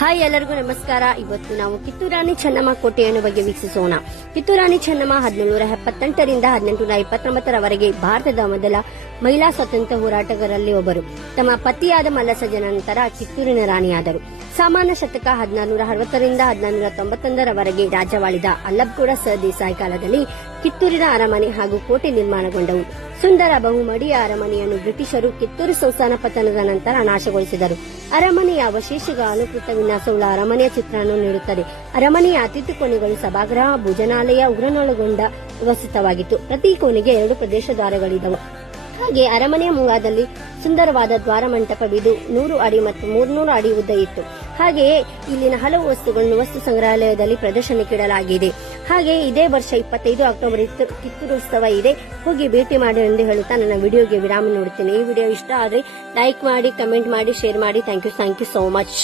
Hi ಎಲ್ಲರಿಗೂ ನಮಸ್ಕಾರ. ಇವತ್ತು ನಾವು ಕಿತ್ತೂರು ರಾಣಿ ಚೆನ್ನಮ್ಮ ಕೋಟೆಯನ್ನು ಬಗ್ಗೆ ವೀಕ್ಷಿಸೋಣ. ಕಿತ್ತೂರು ರಾಣಿ ಚೆನ್ನಮ್ಮ 1778ರಿಂದ 1829ರವರೆಗೆ ಭಾರತದ ಮೊದಲ ಮಹಿಳಾ ಸ್ವಾತಂತ್ರ್ಯ ಹೋರಾಟಗಾರರಲ್ಲಿ ಒಬ್ಬರು. ತಮ್ಮ ಪತಿಯಾದ ಮಲ್ಲಸಜ್ಜನ ನಂತರ ಕಿತ್ತೂರಿನ ರಾಣಿಯಾದರು. ಸಾಮಾನ್ಯ ಶತಕ 1460ರಿಂದ 1491ರವರೆಗೆ ರಾಜ್ಯವಾಳಿದ ಅಲ್ಲಬ್ಗೌಡ ಸರ್ದೇಸಾಯಿ ಕಾಲದಲ್ಲಿ ಕಿತ್ತೂರಿನ ಅರಮನೆ ಹಾಗೂ ಕೋಟೆ ನಿರ್ಮಾಣಗೊಂಡವು. ಸುಂದರ ಬಹುಮಡಿಯ ಅರಮನೆಯನ್ನು ಬ್ರಿಟಿಷರು ಕಿತ್ತೂರು ಸಂಸ್ಥಾನ ಪತನದ ನಂತರ ನಾಶಗೊಳಿಸಿದರು. ಅರಮನೆಯ ಅವಶೇಷಗಳ ಅಲಂಕೃತ ವಿನ್ಯಾಸವುಳ್ಳ ಅರಮನೆಯ ಚಿತ್ರವನ್ನು ನೀಡುತ್ತದೆ. ಅರಮನೆಯ ಅತಿಥಿ ಕೋಣೆಗಳು ಸಭಾಗೃಹ, ಭೋಜನಾಲಯ, ಉಗ್ರಾಣಗಳೊಳಗೊಂಡ ವ್ಯವಸ್ಥಿತವಾಗಿತ್ತು. ಪ್ರತಿ ಕೋಣೆಗೆ 2 ಪ್ರದೇಶ ದ್ವಾರಗಳಿದ್ದವು. ಹಾಗೆ ಅರಮನೆಯ ಮುಂಗಾದಲ್ಲಿ ಸುಂದರವಾದ ದ್ವಾರ ಮಂಟಪವಿದು 100 ಅಡಿ ಮತ್ತು 300 ಅಡಿ ಉದ್ದ ಇತ್ತು. ಹಾಗೆಯೇ ಇಲ್ಲಿನ ಹಲವು ವಸ್ತುಗಳನ್ನು ವಸ್ತು ಸಂಗ್ರಹಾಲಯದಲ್ಲಿ ಪ್ರದರ್ಶನಕ್ಕಿಡಲಾಗಿದೆ. ಹಾಗೆ ಇದೇ ವರ್ಷ 25 ಅಕ್ಟೋಬರ್ ಕಿತ್ತೂರು ಉತ್ಸವ ಇದೆ. ಹೋಗಿ ಭೇಟಿ ಮಾಡಿ ಎಂದು ಹೇಳುತ್ತಾ ನನ್ನ ವಿಡಿಯೋಗೆ ವಿರಾಮ ನೋಡುತ್ತೇನೆ. ಈ ವಿಡಿಯೋ ಇಷ್ಟ ಆದರೆ ಲೈಕ್ ಮಾಡಿ, ಕಮೆಂಟ್ ಮಾಡಿ, ಶೇರ್ ಮಾಡಿ. Thank you so much.